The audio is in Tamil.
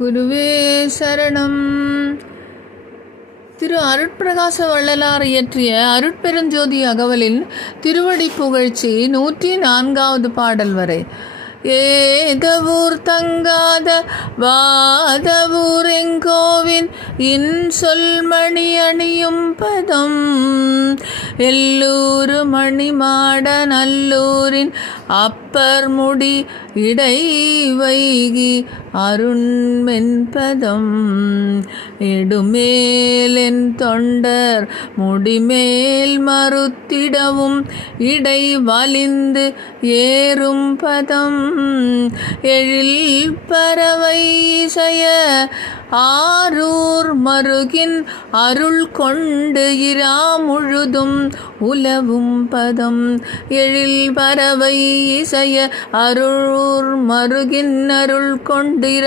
குருவே சரணம். திரு அருட்பிரகாச வள்ளலார் இயற்றிய அருட்பெருஞ்சோதி அகவலின் திருவடி புகழ்ச்சி நூற்றி நான்காவது பாடல் வரை. ஏதவூர் தங்காத வாதவூர் எங்கோவின் இன்சொல் மணி அணியும் பதம். எல்லூரு மணிமாட நல்லூரின் அப்பர் முடி இடை வைகி அருண்மென்பதம் இடுமேலென் தொண்டர் முடிமேல் மறுத்திடவும் இடை வலிந்து ஏறும் பதம். எழில் பறவை இசைய ஆரூர் மருகின் அருள் கொண்டு இரா முழுதும் உலவும் பதம். எழில் பறவை இசைய அருள் மருகின் அருள் கொண்டிர